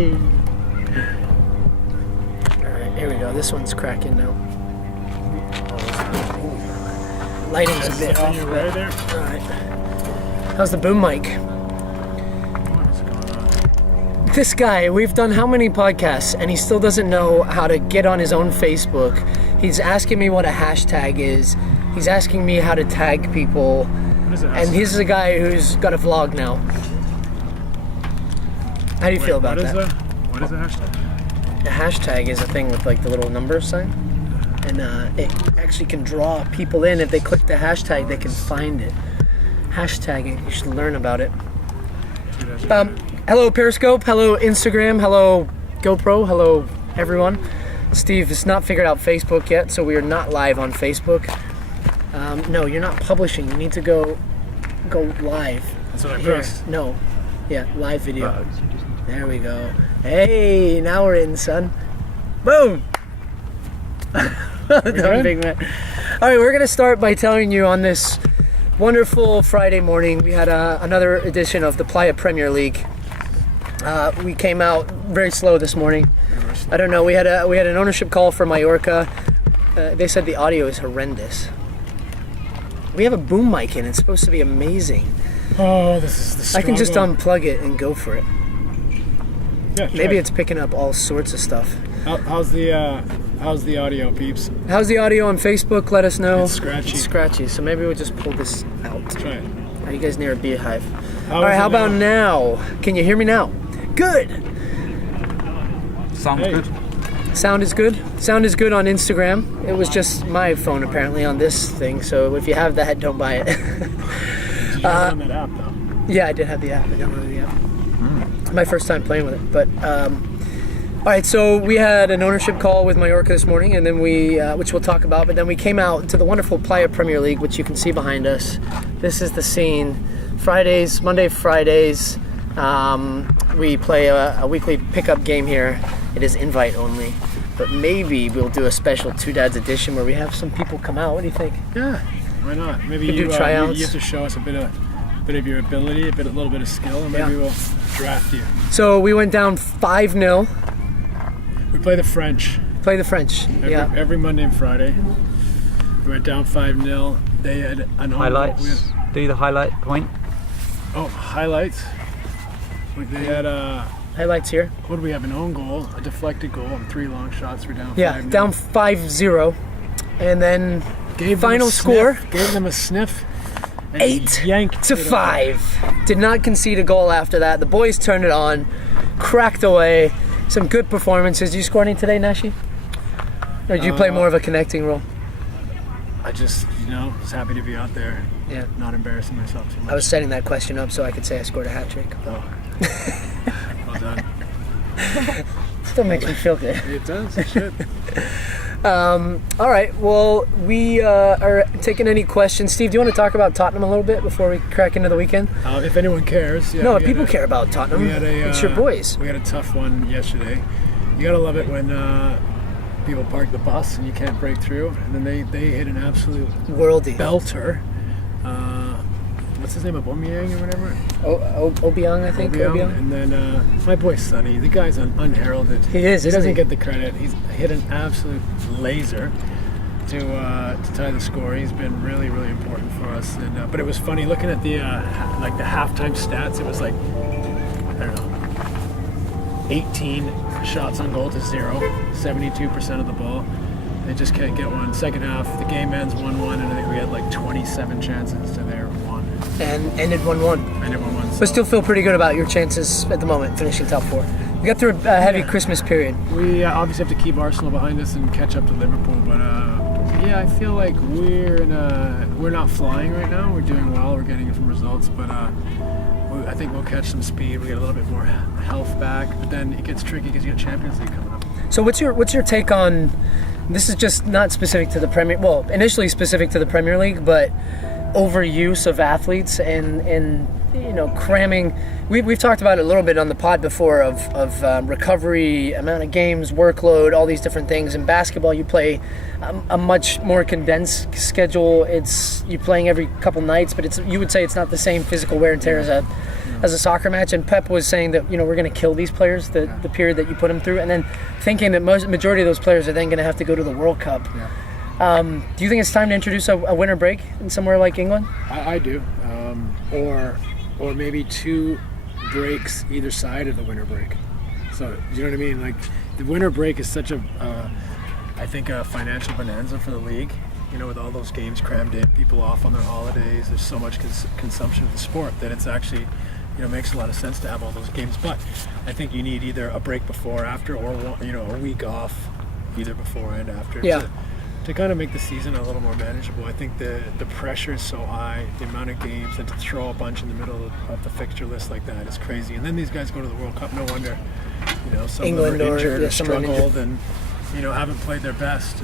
Alright, here we go. This one's cracking now. Lighting's a bit off. Right there. Alright. How's the boom mic? What's going on? This guy, we've done how many podcasts and he still doesn't know how to get on his own Facebook. He's asking me what a hashtag is. He's asking me how to tag people. What is it? And he's a guy who's got a vlog now. How do you feel about that? What is a hashtag? A hashtag is a thing with like the little number sign. And it actually can draw people in. If they click the hashtag, they can find it. Hashtagging, you should learn about it. Hello Periscope, hello Instagram, hello GoPro, hello everyone. Steve has not figured out Facebook yet, so we are not live on Facebook. No, you're not publishing. You need to go live. That's what I Here. pressed. No. Yeah, live video. There we go. Hey, now we're in, son. Boom! Big man. All right, we're going to start by telling you on this wonderful Friday morning, we had another edition of the Playa Premier League. We came out very slow this morning. I don't know, we had an ownership call for Mallorca. They said the audio is horrendous. We have a boom mic in. It's supposed to be amazing. Oh, this is the struggle. I can just unplug it and go for it. Yeah, Maybe it's picking up all sorts of stuff. How's the audio, peeps? How's the audio on Facebook? Let us know. It's scratchy. It's scratchy, so maybe we'll just pull this out. Try it. Are you guys near a beehive? All right, how about now? Can you hear me now? Good. Sounds good. Sound is good. Sound is good on Instagram. It was just my phone apparently on this thing, so if you have that, don't buy it. Did you have it on that app, though? Yeah, I did have the app. I downloaded the app. It's my first time playing with it, but all right. So we had an ownership call with Mallorca this morning, and then which we'll talk about. But then we came out to the wonderful Playa Premier League, which you can see behind us. This is the scene. Monday, Fridays. We play a weekly pickup game here. It is invite only, but maybe we'll do a special Two Dads edition where we have some people come out. What do you think? Yeah, why not? Maybe We you do tryouts. You have to show us a bit of your ability, a little bit of skill, and maybe we'll draft you. So we went down 5-0. We play the French. Every Monday and Friday. We went down 5-0. They had an Highlights. Do the highlight point. Highlights. They had Highlights here. what do we have? An own goal, a deflected goal, and 3 long shots. We're down. Yeah, 5-0. down 5-0, and then Gave them final a score sniff, Gave them a sniff. And 8-5. Did not concede a goal after that. The boys turned it on, cracked away. Some good performances. Did you score any today, Nashi? Or did you play more of a connecting role? I just, was happy to be out there. Yeah. Not embarrassing myself too much. I was setting that question up so I could say I scored a hat trick. Oh. Well done. Still makes me feel good. It does. It should. All right. Well, we are taking any questions. Steve, do you want to talk about Tottenham a little bit before we crack into the weekend? If anyone cares. Yeah, No, people care about Tottenham. It's your boys. We had a tough one yesterday. You gotta love it when people park the bus and you can't break through, and then they hit an absolute Worldy. belter. What's his name? Aubameyang or whatever. Obiang, I think. Obiang. And then my boy Sonny. The guy's unheralded. He is. He Isn't doesn't he? get the credit. He's hit an absolute laser to tie the score. He's been really, really important for us. And but it was funny looking at the the halftime stats. It was like, I don't know, 18 shots on goal to 0, 72% of the ball. They just can't get one. Second half, the game ends 1-1, and I think we had like 27 chances to their 1. And ended 1-1. And it 1-1. But still feel pretty good about your chances at the moment, finishing top 4. We got through a heavy Christmas period. We obviously have to keep Arsenal behind us and catch up to Liverpool, but I feel like we're not flying right now. We're doing well. We're getting some results, but I think we'll catch some speed. We get a little bit more health back, but then it gets tricky because you got Champions League coming up. So what's your take on? This is just not specific to the Premier. Well, initially specific to the Premier League, but overuse of athletes and cramming. We've talked about it a little bit on the pod before of recovery, amount of games, workload, all these different things. In basketball, you play a much more condensed schedule. You're playing every couple nights, but you would say it's not the same physical wear and tear as as a soccer match, and Pep was saying that we're going to kill these players the period that you put them through, and then thinking that majority of those players are then going to have to go to the World Cup. Do you think it's time to introduce a winter break in somewhere like England? I do, or maybe 2 breaks either side of the winter break. So do you know what I mean? Like the winter break is such I think a financial bonanza for the league. With all those games crammed in, people off on their holidays, there's so much consumption of the sport that it's actually, makes a lot of sense to have all those games. But I think you need either a break before, after, or a week off, either before and after. To kind of make the season a little more manageable. I think the pressure is so high, the amount of games, and to throw a bunch in the middle of the fixture list like that is crazy. And then these guys go to the World Cup. No wonder, some England of them are injured or someone struggled and haven't played their best.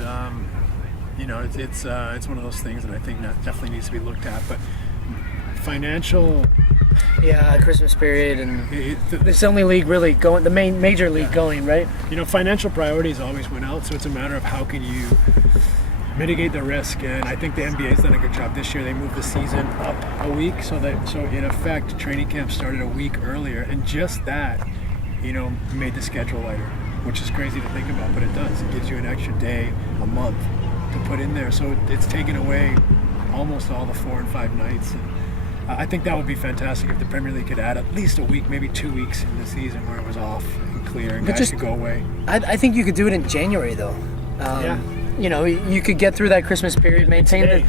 It's one of those things that I think that definitely needs to be looked at. But financial, Christmas period, and it's the only league really going, the main major league going, right? Financial priorities always win out, so it's a matter of how can you mitigate the risk. And I think the NBA's done a good job this year. They moved the season up a week, so in effect training camp started a week earlier, and just that made the schedule lighter, which is crazy to think about, but it does. It gives you an extra day a month to put in there, so it's taken away almost all the 4 and 5 nights. And I think that would be fantastic if the Premier League could add at least a week, maybe 2 weeks in the season where it was off and clear and guys could go away. I think you could do it in January though. You could get through that Christmas period,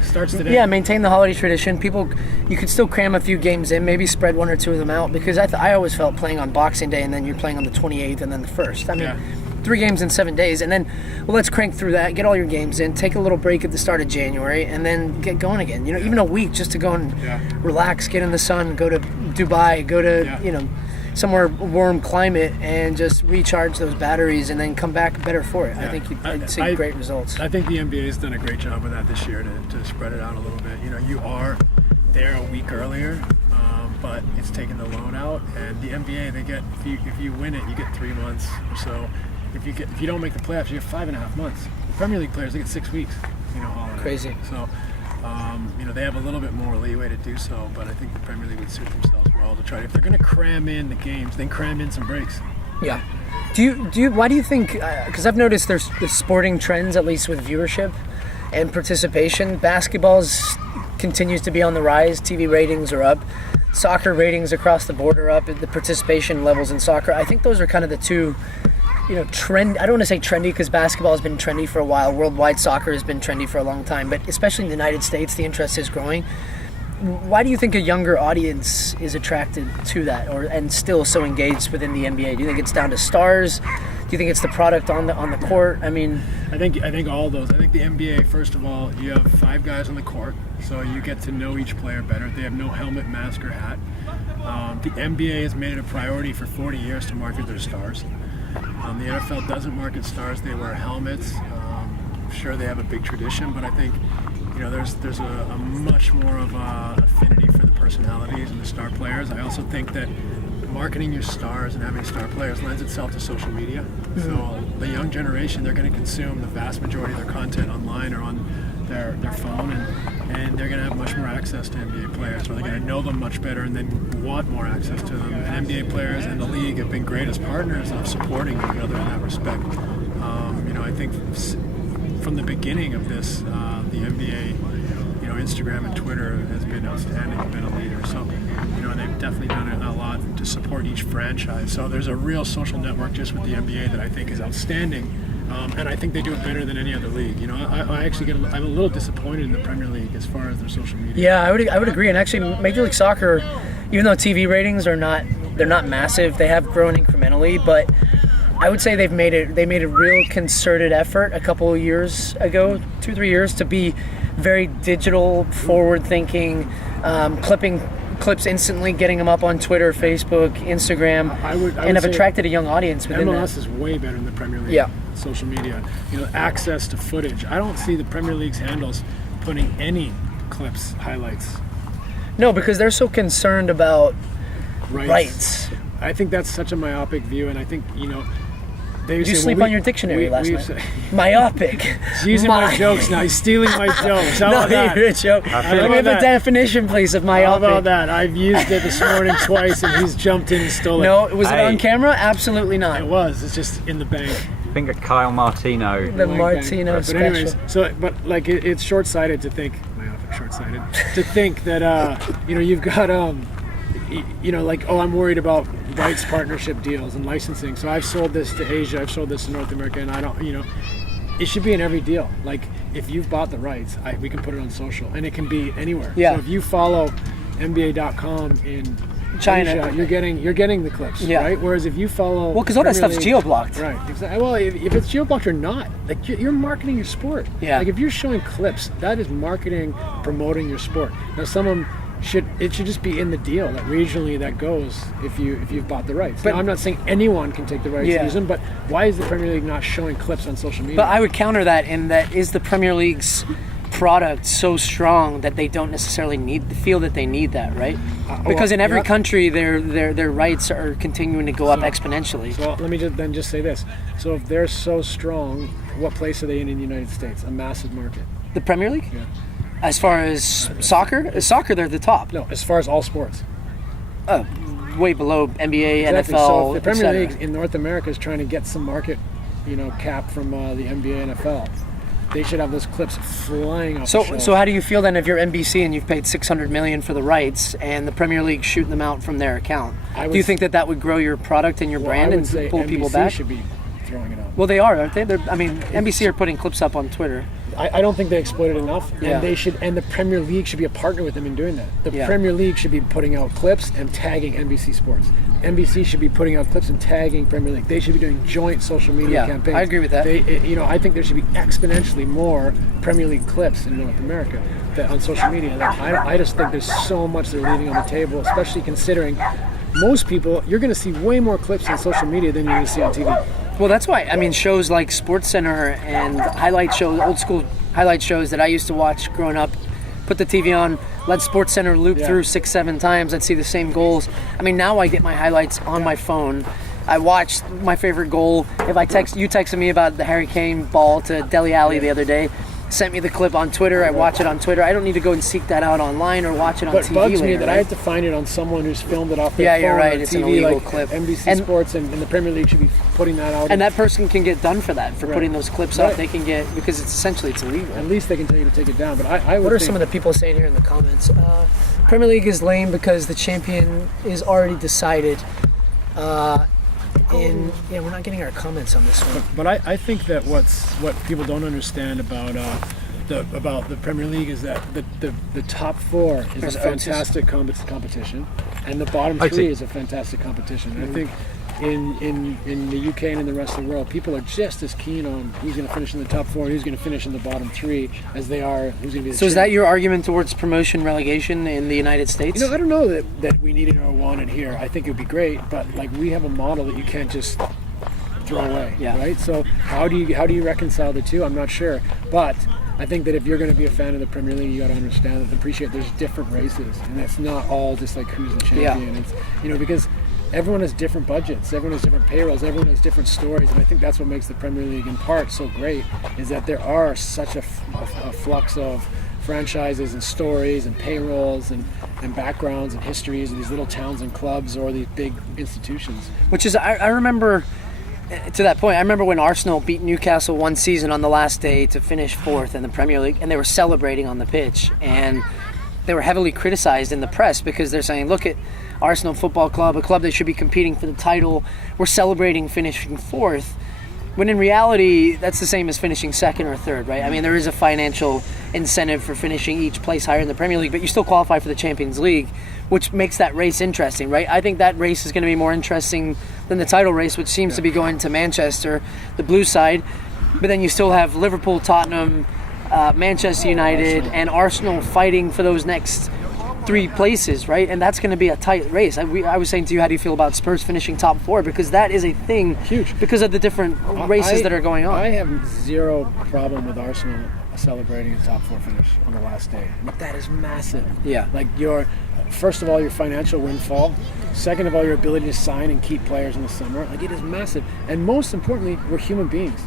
starts today. Yeah, maintain the holiday tradition. You could still cram a few games in, maybe spread 1 or 2 of them out, because I always felt playing on Boxing Day and then you're playing on the 28th and then the 1st. 3 games in 7 days, and then let's crank through that, get all your games in, take a little break at the start of January, and then get going again. Even a week just to go and relax, get in the sun, go to Dubai, go to somewhere warm climate, and just recharge those batteries, and then come back better for it. I think you'd see great results. I think the NBA's done a great job with that this year to spread it out a little bit. You are there a week earlier, but it's taking the load out, and the NBA, they get, if you win it, you get 3 months or so. If you don't make the playoffs, you have 5.5 months. The Premier League players, they get 6 weeks. Holiday. Crazy. So, they have a little bit more leeway to do so, but I think the Premier League would suit themselves well to try. If they're going to cram in the games, then cram in some breaks. Yeah. Why do you think? Because I've noticed there's the sporting trends, at least with viewership and participation. Basketball continues to be on the rise. TV ratings are up. Soccer ratings across the board are up. The participation levels in soccer. I think those are kind of the two. Trend. I don't want to say trendy because basketball has been trendy for a while. Worldwide soccer has been trendy for a long time, but especially in the United States, the interest is growing. Why do you think a younger audience is attracted to that, and still so engaged within the NBA? Do you think it's down to stars? Do you think it's the product on the court? I think all those. I think the NBA, first of all, you have 5 guys on the court, so you get to know each player better. They have no helmet, mask, or hat. The NBA has made it a priority for 40 years to market their stars. The NFL doesn't market stars; they wear helmets. Sure, they have a big tradition, but I think there's a much more of a affinity for the personalities and the star players. I also think that marketing your stars and having star players lends itself to social media. Mm-hmm. So the young generation, they're going to consume the vast majority of their content online or on their phone, and they're going to have much more access to NBA players, or they're going to know them much better and then want more access to them. And NBA players and the league have been great as partners of supporting each other in that respect. I think from the beginning of this, the NBA, Instagram and Twitter has been outstanding, been a leader. So, they've definitely done a lot to support each franchise. So there's a real social network just with the NBA that I think is outstanding. And I think they do it better than any other league. I actually I'm a little disappointed in the Premier League as far as their social media. Yeah, I would agree. And actually, Major League Soccer, even though TV ratings they're not massive, they have grown incrementally. But I would say they made a real concerted effort a couple of years ago, 2-3 years, to be very digital, forward-thinking, clipping clips instantly, getting them up on Twitter, Facebook, Instagram, and have attracted a young audience within MLS that. Is way better than the Premier League. Yeah. Social media, access to footage. I don't see the Premier League's handles putting any clips, highlights. No, because they're so concerned about rights. I think that's such a myopic view, and I think Did you sleep on your dictionary last night? Myopic. He's using my jokes now. He's stealing my jokes. How about that? You're a joke. Let me have a definition, please, of myopic. How about that? I've used it this morning twice, and he's jumped in and stole it. No, was it on camera? Absolutely not. It was. It's just in the bank. I think of Kyle Martino. The Martino But special. anyways, but like it's short-sighted to think. Myopic, short-sighted to think that you've got like, oh, I'm worried about rights partnership deals and licensing. So I've sold this to Asia, I've sold this to North America, and I don't, it should be in every deal. Like, if you've bought the rights, we can put it on social, and it can be anywhere. Yeah. So if you follow NBA.com in China, Asia, you're getting the clips, right? Whereas if you follow, well, because all that stuff's geo-blocked, right? Exactly. Well, if it's geo-blocked or not, like you're marketing your sport. Yeah. Like if you're showing clips, that is marketing, promoting your sport. Now, someone should just be in the deal that regionally that goes if you've bought the rights. But now, I'm not saying anyone can take the rights to use them, but why is the Premier League not showing clips on social media? But I would counter that in that, is the Premier League's product so strong that they don't necessarily feel that they need that, right? Because in every country their rights are continuing to go up exponentially. So let me just say this. So if they're so strong, what place are they in the United States? A massive market. The Premier League? Yeah. As far as soccer, they're the top. No, as far as all sports. Way below NBA, Exactly. NFL, So if the Premier etc. League in North America is trying to get some market, cap from the NBA, NFL, they should have those clips flying off the shelf. So how do you feel then if you're NBC and you've paid $600 million for the rights and the Premier League shooting them out from their account? Do you think that would grow your product and your brand and pull people back? Should be throwing it out. Well, they are, aren't they? NBC are putting clips up on Twitter. I don't think they exploit it enough, Yeah. and they should. And the Premier League should be a partner with them in doing that. The Yeah. Premier League should be putting out clips and tagging NBC Sports. NBC should be putting out clips and tagging Premier League. They should be doing joint social media campaigns. I agree with that. I think there should be exponentially more Premier League clips in North America on social media. I just think there's so much they're leaving on the table, especially considering most people. You're going to see way more clips on social media than you're going to see on TV. Well, that's why. Shows like SportsCenter and highlight shows, old school highlight shows that I used to watch growing up, put the TV on, let SportsCenter loop through 6-7 times, I'd see the same goals. Now I get my highlights on my phone. I watched my favorite goal. If you texted me about the Harry Kane ball to Dele Alli the other day, sent me the clip on Twitter, I watch it on Twitter. I don't need to go and seek that out online or watch it on TV. But it bugs me later, that right? I have to find it on someone who's filmed it off their phone. Yeah, you're right. On It's TV, an illegal like clip. NBC Sports and the Premier League should be putting that out. And that person can get done for that, for putting those clips up. Right. They can get, because it's illegal. At least they can tell you to take it down. But I would What are think, some of the people saying here in the comments? Premier League is lame because the champion is already decided. We're not getting our comments on this one. But I think that what people don't understand about the Premier League is that the top four is There's a fantastic competition, and the bottom three is a fantastic competition. And I think in the UK and in the rest of the world, people are just as keen on who's going to finish in the top four and who's going to finish in the bottom three as they are who's going to be the So is champion. that your argument towards promotion relegation in the United States? I don't know that we need it or want it here. I think it would be great, but we have a model that you can't just throw away, right? So how do you reconcile the two? I'm not sure, but I think that if you're going to be a fan of the Premier League, you got to understand and appreciate there's different races, and it's not all just like who's the champion. It's because everyone has different budgets, everyone has different payrolls, everyone has different stories, and I think that's what makes the Premier League in part so great, is that there are such a flux of franchises and stories and payrolls and backgrounds and histories of these little towns and clubs or these big institutions. Which is, I remember, to that point, I remember when Arsenal beat Newcastle one season on the last day to finish fourth in the Premier League, and they were celebrating on the pitch, and they were heavily criticized in the press because they're saying, look at Arsenal Football Club, a club that should be competing for the title, we're celebrating finishing fourth, when in reality that's the same as finishing second or third, right? There is a financial incentive for finishing each place higher in the Premier League, but you still qualify for the Champions League, which makes that race interesting, right? I think that race is going to be more interesting than the title race, which seems to be going to Manchester, the blue side, but then you still have Liverpool, Tottenham, Manchester United, and Arsenal fighting for those next three places, right? And that's going to be a tight race. I was saying to you, how do you feel about Spurs finishing top four? Because that is a thing, huge, because of the different races that are going on. I have zero problem with Arsenal celebrating a top four finish on the last day. That is massive. Yeah. first of all, your financial windfall. Second of all, your ability to sign and keep players in the summer. Like, it is massive. And most importantly, we're human beings.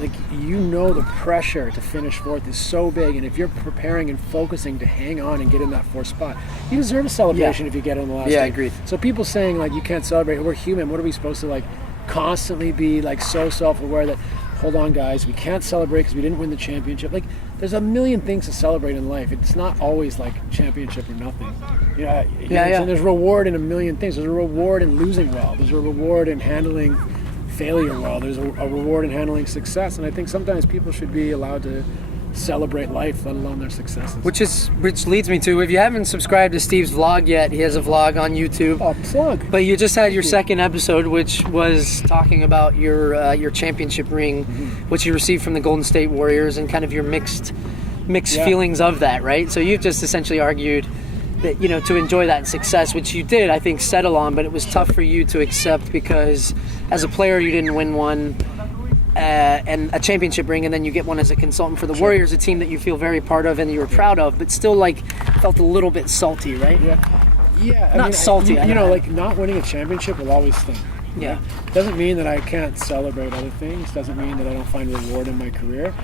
Like, the pressure to finish fourth is so big, and if you're preparing and focusing to hang on and get in that fourth spot, you deserve a celebration if you get on the last day. Yeah, agreed. So people saying, like, you can't celebrate, we're human, what are we supposed to, like, constantly be, like, so self-aware that, hold on, guys, we can't celebrate because we didn't win the championship. Like, there's a million things to celebrate in life. It's not always, like, championship or nothing. So there's reward in a million things. There's a reward in losing well. There's a reward in handling failure well. There's a reward in handling success, and I think sometimes people should be allowed to celebrate life, let alone their successes. Which leads me to, if you haven't subscribed to Steve's vlog yet, he has a vlog on YouTube. Oh, plug. But you just had your second episode, which was talking about your championship ring, which you received from the Golden State Warriors, and kind of your mixed feelings of that, right? So you've just essentially argued that, to enjoy that success, which you did, I think, settle on, but it was tough for you to accept because as a player you didn't win one and a championship ring, and then you get one as a consultant for the Warriors, a team that you feel very part of and you were proud of, but still, like, felt a little bit salty, right? Yeah. I mean, salty. Like, not winning a championship will always sting. Yeah. Doesn't mean that I can't celebrate other things. Doesn't mean that I don't find reward in my career.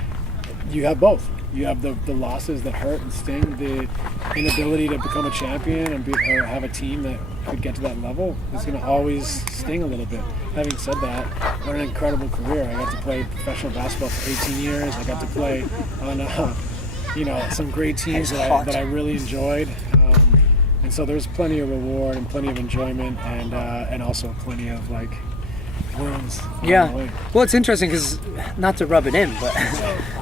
You have both. You have the losses that hurt and sting, the inability to become a champion and or have a team that could get to that level is going to always sting a little bit. Having said that, what an incredible career. I got to play professional basketball for 18 years. I got to play on some great teams that I really enjoyed. And so there's plenty of reward and plenty of enjoyment and also plenty of, like, wins. Yeah. Well, it's interesting because, not to rub it in, but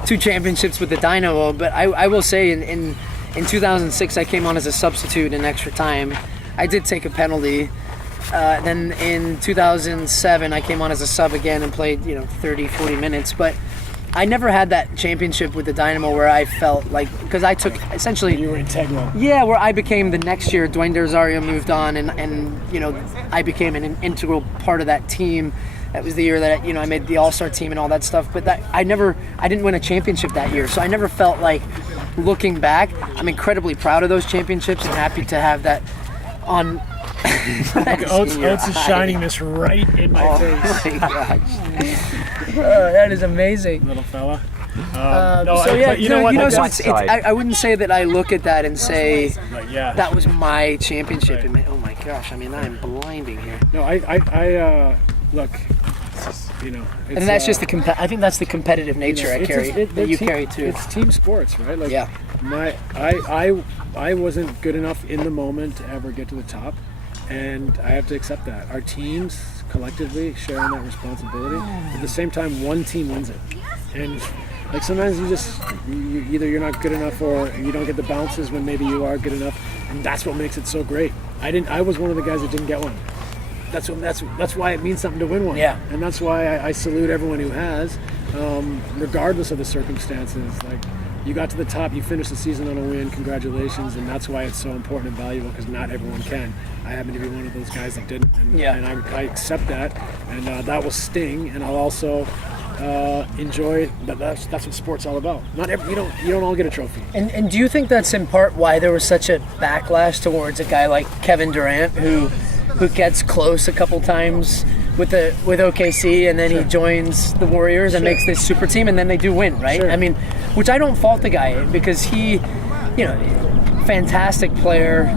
2 championships with the Dynamo. But I will say in 2006 I came on as a substitute in extra time. I did take a penalty. Then in 2007 I came on as a sub again and played 30, 40 minutes. But I never had that championship with the Dynamo where I felt like, because I took essentially... You were integral. Yeah, where I became the next year, Dwayne Rosario moved on and I became an integral part of that team. That was the year that, I made the All-Star team and all that stuff. But I didn't win a championship that year. So I never felt like, looking back, I'm incredibly proud of those championships and happy to have that on... Oates is shining this right in my face. Oh my gosh. That is amazing. Little fella. I wouldn't say that I look at that and say that was my championship. Right. Oh my gosh! I mean, I'm blinding here. No, I look. And that's just I think that's the competitive nature you carry too. It's team sports, right? Like, yeah. I wasn't good enough in the moment to ever get to the top, and I have to accept that. Our teams collectively share in that responsibility. At the same time, one team wins it, and like sometimes either you're not good enough or you don't get the bounces when maybe you are good enough, and that's what makes it so great. I was one of the guys that didn't get one. That's why it means something to win one. Yeah. And that's why I salute everyone who has, regardless of the circumstances. Like, you got to the top, you finished the season on a win, congratulations, and that's why it's so important and valuable, because not everyone can. I happen to be one of those guys that didn't, and I accept that, and that will sting, and I'll also enjoy that. That's what sport's all about. You don't all get a trophy. And do you think that's in part why there was such a backlash towards a guy like Kevin Durant, who gets close a couple times with OKC, and then he joins the Warriors and makes this super team, and then they do win, right? Sure. I mean, which I don't fault the guy, because he, fantastic player,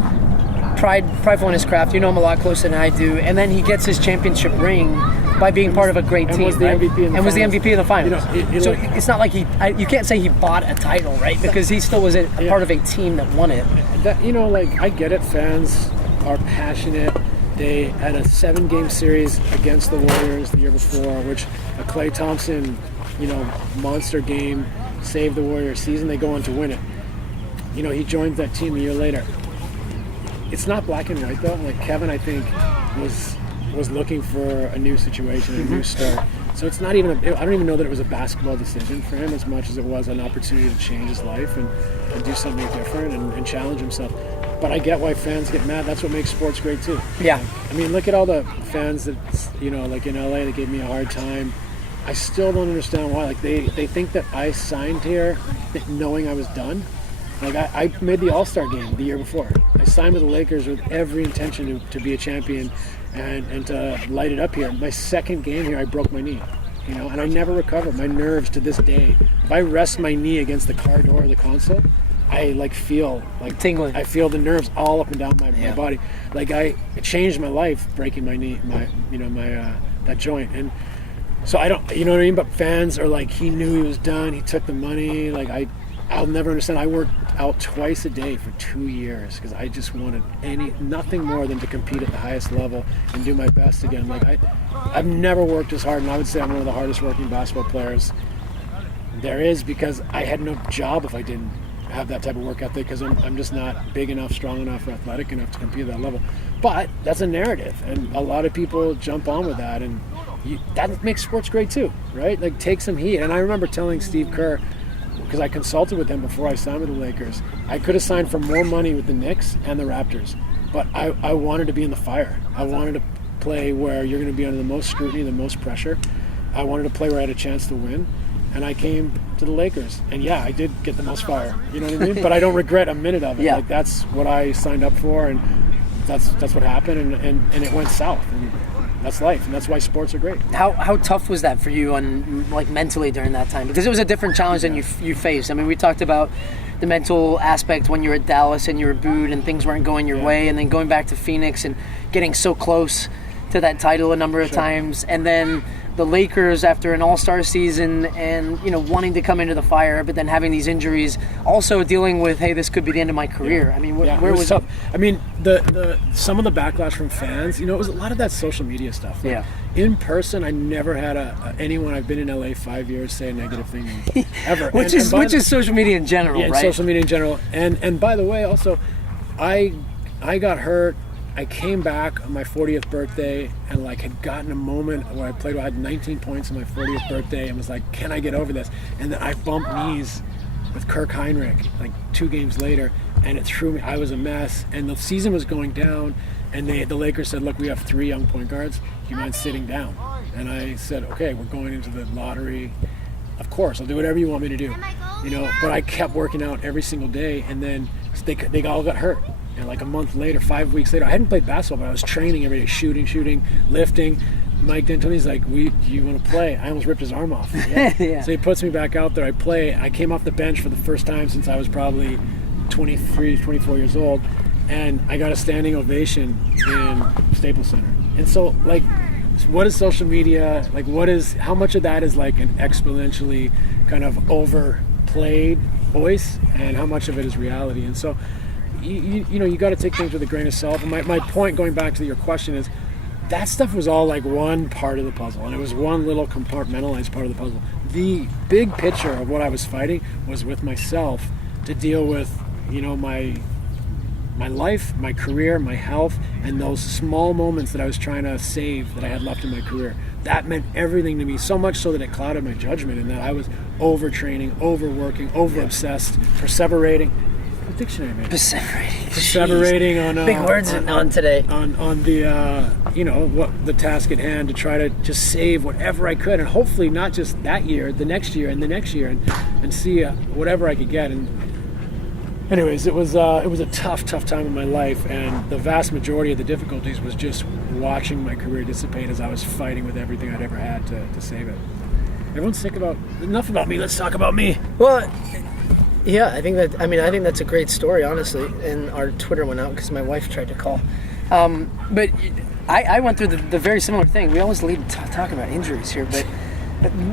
prideful in his craft. You know him a lot closer than I do, and then he gets his championship ring by being part of a great team, was the right? MVP was the MVP in the finals. So it's not like you can't say he bought a title, right? Because he still was a part of a team that won it. I get it. Fans are passionate. They had a 7-game series against the Warriors the year before, which a Klay Thompson, monster game saved the Warriors season. They go on to win it. He joined that team a year later. It's not black and white though. Like, Kevin, I think, was looking for a new situation, a new start. So it's not even I don't even know that it was a basketball decision for him as much as it was an opportunity to change his life and do something different and challenge himself. But I get why fans get mad. That's what makes sports great too. Yeah. I mean, look at all the fans that, like in LA, that gave me a hard time. I still don't understand why. Like, they think that I signed here knowing I was done. Like, I made the All-Star game the year before. I signed with the Lakers with every intention to be a champion and to light it up here. My second game here, I broke my knee, and I never recovered. My nerves to this day. If I rest my knee against the car door or the console, I feel tingling. I feel the nerves all up and down my body. It changed my life breaking my knee, that joint. And so I don't, you know what I mean? But fans are like, he knew he was done. He took the money. I'll never understand. I worked out twice a day for 2 years because I just wanted nothing more than to compete at the highest level and do my best again. I've never worked as hard, and I would say I'm one of the hardest working basketball players there is, because I had no job if I didn't have that type of work ethic, because I'm just not big enough, strong enough, or athletic enough to compete at that level. But that's a narrative, and a lot of people jump on with that, and that makes sports great too, right? Take some heat. And I remember telling Steve Kerr, because I consulted with him before I signed with the Lakers, I could have signed for more money with the Knicks and the Raptors, but I wanted to be in the fire. I wanted to play where you're going to be under the most scrutiny, the most pressure. I wanted to play where I had a chance to win, and I came to the Lakers. And yeah, I did get the most fire, you know what I mean? But I don't regret a minute of it. Yeah. That's what I signed up for, and that's what happened, and it went south. And that's life, and that's why sports are great. How tough was that for you mentally during that time? Because it was a different challenge than you faced. I mean, we talked about the mental aspect when you were at Dallas and you were booed and things weren't going your way, and then going back to Phoenix and getting so close to that title a number of times, and then the Lakers after an all-star season and wanting to come into the fire, but then having these injuries, also dealing with, hey, this could be the end of my career. I mean, where was tough? I mean, the some of the backlash from fans, it was a lot of that social media stuff. In person, I never had anyone. I've been in LA 5 years say a negative thing to me, ever. which is social media in general, right? Social media in general. And by the way, also, I got hurt. I came back on my 40th birthday and had gotten a moment where I had 19 points on my 40th birthday and was like, can I get over this? And then I bumped knees with Kirk Heinrich 2 games later, and it threw me. I was a mess, and the season was going down, and the Lakers said, look, we have 3 young point guards. Do you mind sitting down? And I said, okay, we're going into the lottery. Of course, I'll do whatever you want me to do. But I kept working out every single day, and then they all got hurt. And a month later, 5 weeks later, I hadn't played basketball, but I was training every day, shooting, lifting. Mike D'Antoni's like, you want to play? I almost ripped his arm off. Yeah. So he puts me back out there. I play. I came off the bench for the first time since I was probably 23, 24 years old. And I got a standing ovation in Staples Center. And so, what is social media? How much of that is an exponentially kind of overplayed voice, and how much of it is reality? And so, you got to take things with a grain of salt. And my point, going back to your question, is that stuff was all one part of the puzzle, and it was one little compartmentalized part of the puzzle. The big picture of what I was fighting was with myself to deal with, my life, my career, my health, and those small moments that I was trying to save that I had left in my career. That meant everything to me, so much so that it clouded my judgment, and that I was overtraining, overworking, over-obsessed, perseverating. Dictionary, man. Perseverating on big words on today. On the what the task at hand, to try to just save whatever I could, and hopefully not just that year, the next year, and the next year, and see whatever I could get. And anyways, it was a tough time in my life, and the vast majority of the difficulties was just watching my career dissipate as I was fighting with everything I'd ever had to save it. Everyone's sick about enough about me. Let's talk about me. Well. Yeah, I think that's a great story, honestly. And our Twitter went out because my wife tried to call. But I went through the very similar thing. We always lead to talk about injuries here,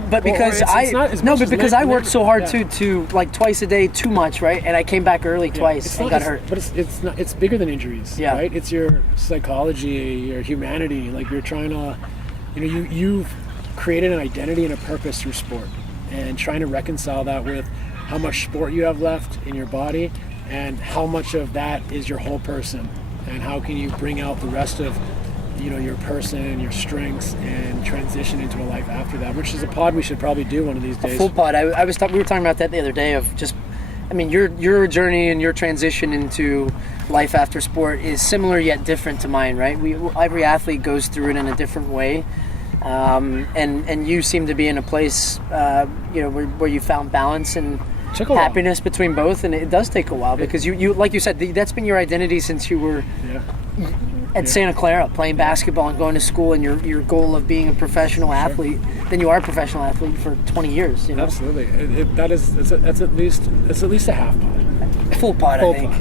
but because I worked so hard to twice a day, too much, right? And I came back early twice and got hurt. But it's bigger than injuries, right? It's your psychology, your humanity. You're trying to, you've created an identity and a purpose through sport, and trying to reconcile that with how much sport you have left in your body, and how much of that is your whole person, and how can you bring out the rest of your person and your strengths, and transition into a life after that, which is a pod we should probably do one of these days. A full pod. We were talking about that the other day, of just, your journey and your transition into life after sport is similar yet different to mine, right? Every athlete goes through it in a different way. And you seem to be in a place, where you found balance, and Took a while. happiness between both, and it does take a while because you like you said, that's been your identity since you were at Santa Clara playing basketball and going to school, and your goal of being a professional athlete. Then you are a professional athlete for 20 years. You know? Absolutely. That's at least a half pod. Full pod, I think.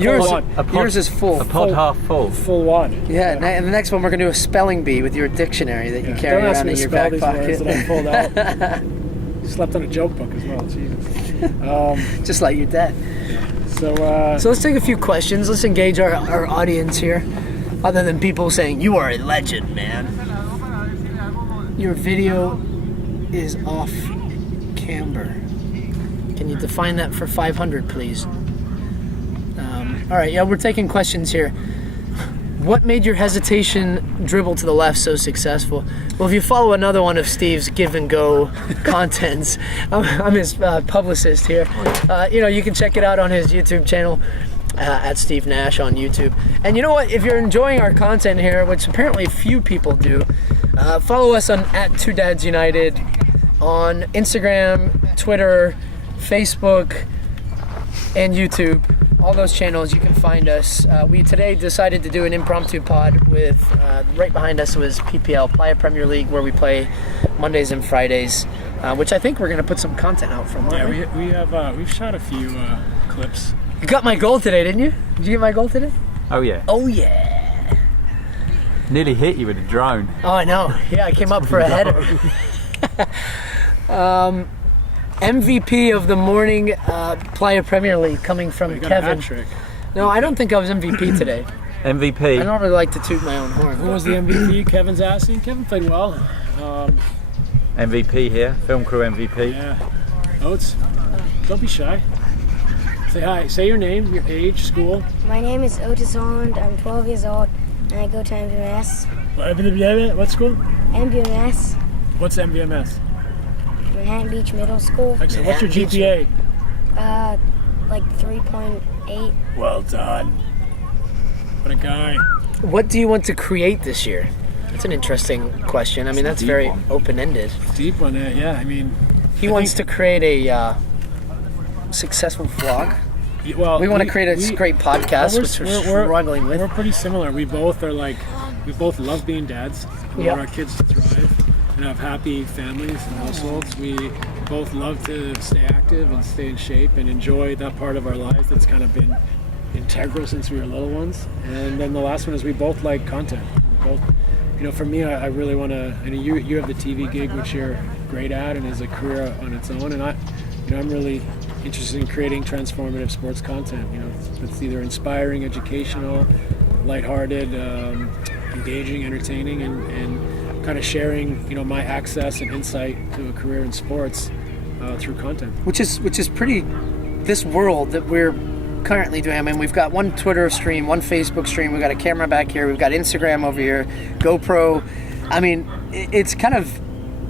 Yours is full. A pod half full. Full wad. Yeah, and the next one we're gonna do a spelling bee with your dictionary that you carry Don't ask around me in to your spell back these pocket. words that I pulled out. Slept on a joke book as well. Jesus. Just like your dad. So let's take a few questions. Let's engage our audience here. Other than people saying, you are a legend, man. Your video is off camber. Can you define that for 500, please? All right, we're taking questions here. What made your hesitation dribble to the left so successful? Well, if you follow another one of Steve's give and go contents, I'm his publicist here. You can check it out on his YouTube channel at Steve Nash on YouTube. And you know what? If you're enjoying our content here, which apparently few people do, follow us on @2dadsunited on Instagram, Twitter, Facebook, and YouTube. All those channels, you can find us. We today decided to do an impromptu pod with, right behind us was PPL, Playa Premier League, where we play Mondays and Fridays, which I think we're going to put some content out from. we've shot a few clips. You got my goal today, didn't you? Did you get my goal today? Oh yeah. Oh yeah. Nearly hit you with a drone. Oh, I know. Yeah, I came up for a header. MVP of the morning, Playa Premier League, coming from Got Kevin. a hat trick. No, I don't think I was MVP today. MVP. I don't really like to toot my own horn. Who was the MVP? Kevin's asking. Kevin played well. MVP here. Film crew MVP. Yeah. Oates, don't be shy. Say hi. Say your name, your age, school. My name is Otis Holland. I'm 12 years old, and I go to MBMS. What school? MBMS, What's MVMS? Manhattan Beach Middle School. Excellent. What's your GPA? Like 3.8. Well done. What a guy. What do you want to create this year? That's an interesting question. I mean, that's very open-ended. Deep one, yeah. I mean, He wants to create a successful vlog. well, We want to create a great podcast, which we're struggling with. We're pretty similar. We both love being dads. We Yep. want our kids to thrive and have happy families and households. We both love to stay active and stay in shape and enjoy that part of our lives that's kind of been integral since we were little ones. And then the last one is we both like content. We both, for me, I really want to. You have the TV gig, which you're great at, and is a career on its own. And I'm really interested in creating transformative sports content. It's either inspiring, educational, lighthearted, engaging, entertaining, and kind of sharing, my access and insight to a career in sports through content. Which is pretty. This world that we're currently doing. I mean, we've got one Twitter stream, one Facebook stream. We've got a camera back here. We've got Instagram over here, GoPro. I mean, it's kind of.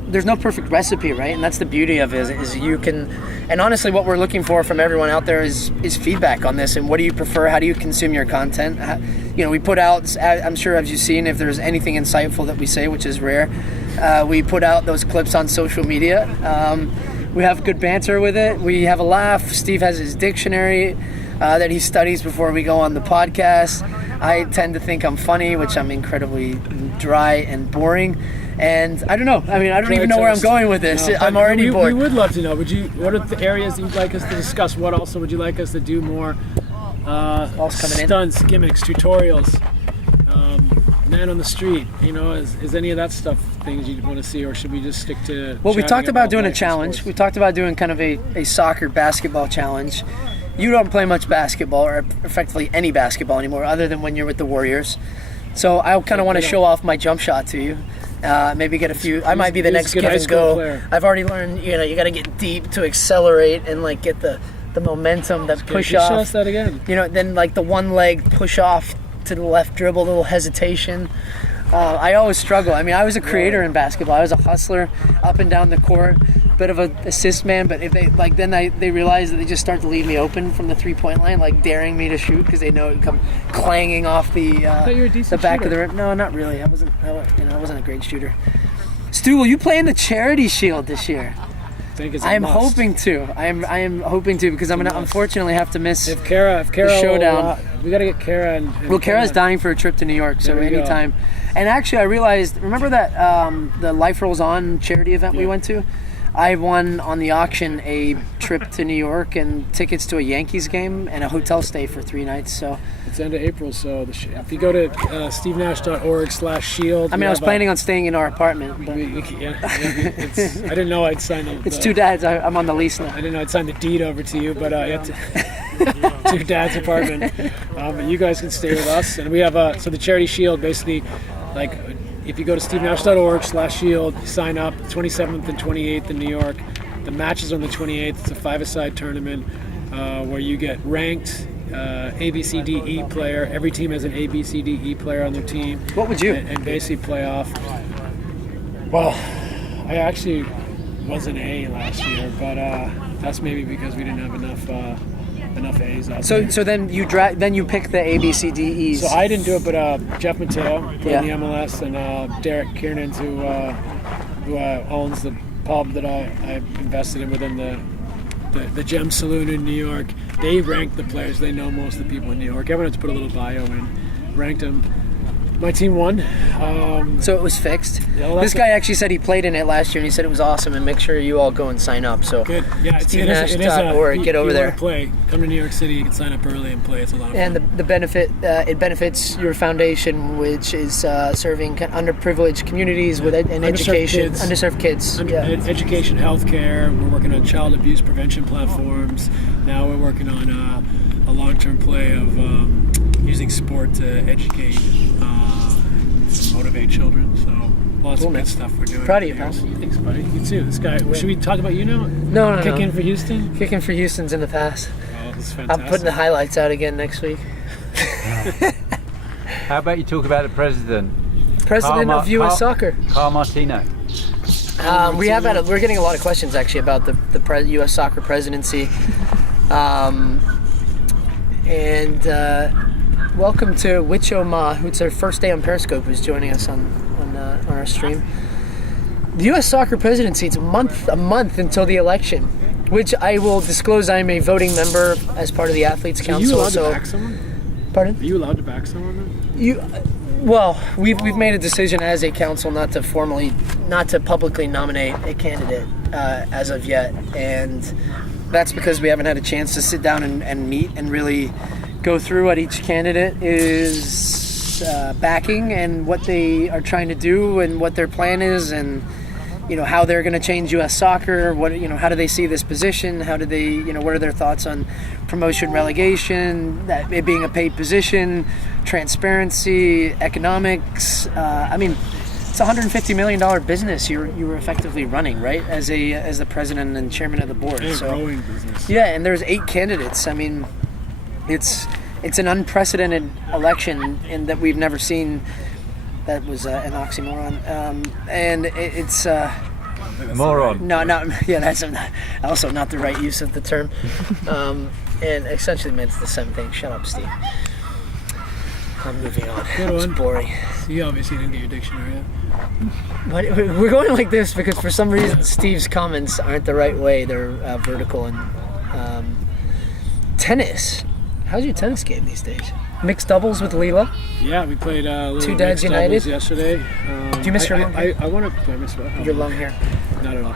There's no perfect recipe, right? And that's the beauty of it is you can. And honestly, what we're looking for from everyone out there is feedback on this. And what do you prefer? How do you consume your content? We put out. I'm sure, as you've seen, if there's anything insightful that we say, which is rare, we put out those clips on social media. We have good banter with it. We have a laugh. Steve has his dictionary that he studies before we go on the podcast. I tend to think I'm funny, which I'm incredibly dry and boring. And I don't know. I mean, I don't even know where I'm going with this. No, I'm already bored. We would love to know. What are the areas that you'd like us to discuss? What also would you like us to do more? Stunts, gimmicks, tutorials, man on the street. Is any of that stuff things you'd want to see, or should we just stick to? Well, we talked about doing a challenge. We talked about doing kind of a soccer basketball challenge. You don't play much basketball, or effectively any basketball anymore, other than when you're with the Warriors. So I kind of want to show off my jump shot to you. Maybe get a few. I might be the next give and go. Player. I've already learned. You got to get deep to accelerate and get the momentum, that push off. Show us that again. Then the one leg push off to the left dribble, a little hesitation. I always struggle. I mean, I was a creator in basketball. I was a hustler up and down the court, bit of an assist man. But if they they realize that they just start to leave me open from the 3-point line, daring me to shoot because they know it would come clanging off the back of the rim. No, not really. I wasn't a great shooter. Stu, will you play in the Charity Shield this year? think it's a I am must. hoping to. I am hoping to because I'm gonna unfortunately have to miss. If Kara showdown. we got to get Kara and Well, Kara's Kenna. dying for a trip to New York, so There we go. anytime. And actually, I realized. Remember that the Life Rolls On charity event we Yeah. went to? I won on the auction a trip to New York and tickets to a Yankees game and a hotel stay for 3 nights. So It's end of April, so if you go to stevenash.org/shield. I mean, I was planning on staying in our apartment, but I didn't know I'd sign the. it's 2 dads. I'm on the lease now. I didn't know I'd sign the deed over to you, but to dad's apartment. But you guys can stay with us, and we have so the charity shield basically, like, if you go to stevenash.org/shield, sign up. 27th and 28th in New York. The match is on the 28th. It's a 5-a-side tournament where you get ranked ABCDE player. Every team has an ABCDE player on their team. What would you? And basically play off. Well, I actually was an A last year, but that's maybe because we didn't have enough A's out there. So then you pick the ABCDEs. So I didn't do it, but Jeff Mateo played in the Yeah. MLS, and Derek Kiernan, who owns the pub that I invested in within the Gem Saloon in New York. They ranked the players. They know most of the people in New York. Everyone had to put a little bio in. Ranked them. My team won. So it was fixed. Yeah, well, This guy actually said he played in it last year, and he said it was awesome. And make sure you all go and sign up. So Good. Yeah, it is stevenash.org. Get over you there. want to play. Come to New York City. You can sign up early and play. It's a lot of And fun. the benefit it benefits your foundation, which is serving underprivileged communities with and education, underserved kids. Education, healthcare. We're working on child abuse prevention platforms. Now we're working on a long-term play of using sport to educate, motivate children. So lots Cool, of man. good stuff we're doing. Proud of you, here. pal. Thanks, buddy. You too. This guy. Should we talk about you now? No. Kick in for Houston. Kicking for Houston's in the past. Oh, this is fantastic. I'm putting the highlights out again next week. How about you talk about the president, President of U.S. Soccer. Carl Martino? We're getting a lot of questions actually about the U.S. Soccer presidency. Welcome to Wicho Ma, who's our first day on Periscope, who's joining us on our stream. The U.S. Soccer presidency, it's a month until the election, which I will disclose I'm a voting member as part of the Athletes Are Council. you allowed to back someone? Pardon? Are you allowed to back someone then? Well, we've made a decision as a council not to publicly nominate a candidate as of yet, and that's because we haven't had a chance to sit down and meet and really go through what each candidate is backing and what they are trying to do and what their plan is, and how they're going to change U.S. soccer. How do they see this position? How do they, what are their thoughts on promotion, relegation, that it being a paid position, transparency, economics? It's a $150 million business you were effectively running, right? As the president and chairman of the board. And So growing business. yeah, and there's 8 candidates. It's an unprecedented election in that we've never seen. That was an oxymoron, and it's Moron. no, that's also not the right use of the term, and essentially means the same thing. Shut up, Steve. I'm moving on. It's boring. You obviously didn't get your dictionary yet. But we're going like this because for some reason Steve's comments aren't the right way. They're vertical. And tennis. How's your tennis game these days? Mixed doubles with Leela. Yeah, we played a little Two Dads mixed doubles United? yesterday. Do you miss your long hair? I want to. Do I miss what? Your long hair. Not at all.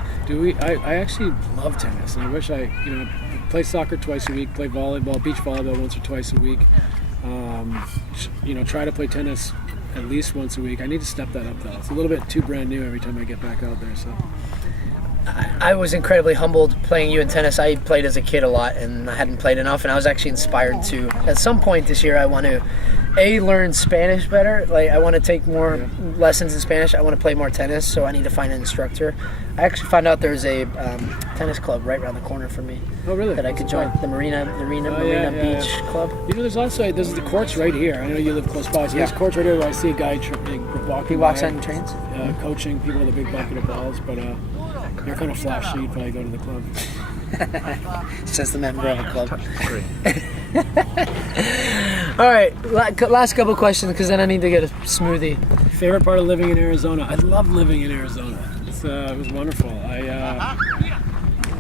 I actually love tennis, and I wish I play soccer twice a week, play volleyball, beach volleyball once or twice a week. Try to play tennis at least once a week. I need to step that up though. It's a little bit too brand new every time I get back out there. So I was incredibly humbled playing you in tennis. I played as a kid a lot, and I hadn't played enough, and I was actually inspired to. At some point this year, I want to learn Spanish better. Like I want to take more lessons in Spanish. I want to play more tennis, so I need to find an instructor. I actually found out there's a tennis club right around the corner from me. Oh, really? That I could join. The Marina yeah, Beach Club. There's the courts right here. I know you live close by, so there's courts right here where I see a guy walking. He walks by, on and trains. coaching people with a big bucket of balls, but you're kind of flashy. You'd probably go to the club. Says the member of a club. All right, last couple questions because then I need to get a smoothie. Favorite part of living in Arizona? I love living in Arizona. It was wonderful.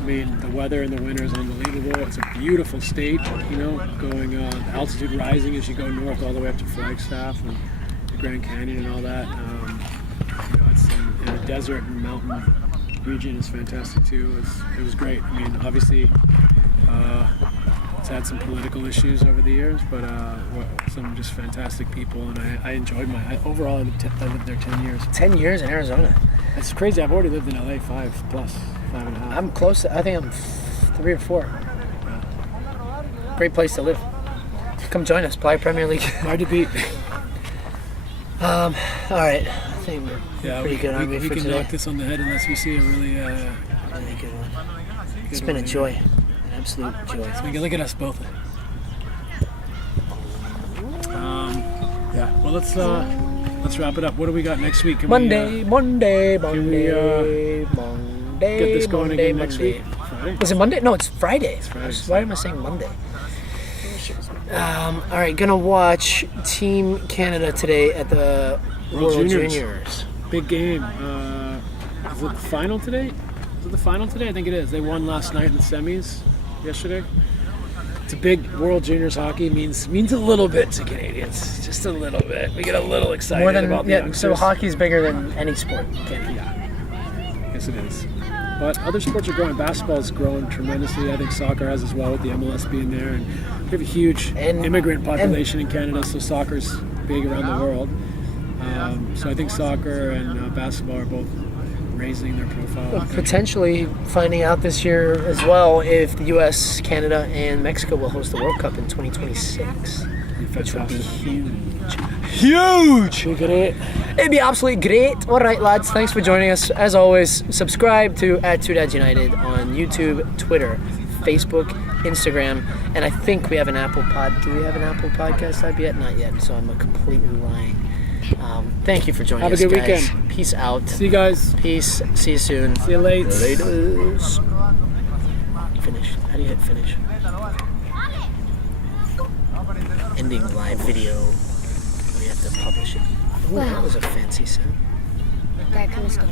mean, the weather in the winter is unbelievable. It's a beautiful state, you know, going altitude rising as you go north all the way up to Flagstaff and the Grand Canyon and all that. You know, it's in a desert and mountain region is fantastic too. It was great. I mean, obviously, it's had some political issues over the years, but some just fantastic people, and I enjoyed overall. I lived there 10 years. 10 years in Arizona. It's crazy. I've already lived in LA 5.5. I'm close. I think I'm 3 or 4. Great place to live. Come join us, Playa Premier League. Hard to beat. All right. I think we're pretty good on me we for can today. knock this on the head unless we see a really Really good one. It's been a joy. An absolute joy. So we can look at us both. Yeah. Well, let's wrap it up. What do we got next week? Can Monday. Get this going Monday. again next week. Friday? Was it Monday? No, it's Friday. Friday. Why am I saying Monday? All right, gonna watch Team Canada today at the World Juniors. Big game. Is it the final today? Is it the final today? I think it is. They won last night in the semis yesterday. It's a big World Juniors hockey. Means a little bit to Canadians. Just a little bit. We get a little excited More than about the youngsters. so hockey's bigger than any sport. Yeah. Yes, it is. But other sports are growing. Basketball is growing tremendously. I think soccer has as well, with the MLS being there. And we have a huge immigrant population in Canada, so soccer's big around the world. So I think soccer and basketball are both raising their profile. Potentially finding out this year as well if the U.S., Canada, and Mexico will host the World Cup in 2026, which would be huge. Huge! Look at it. It'd be absolutely great. All right, lads, thanks for joining us. As always, subscribe to @2dadsunited on YouTube, Twitter, Facebook, Instagram, and I think we have an Apple Pod. Do we have an Apple Podcast app yet? Not yet, so I'm completely lying. Thank you for joining us, Have a good guys. weekend. Peace out. See you guys. Peace. See you soon. See you late. Laters. Finish. How do you hit finish? Ending live video. We have to publish it. Oh, that was a fancy sound. That kind of stuff.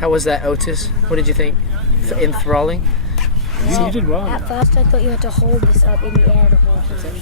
How was that, Otis? What did you think? Enthralling? You did well. At first, I thought you had to hold this up in the air the whole time.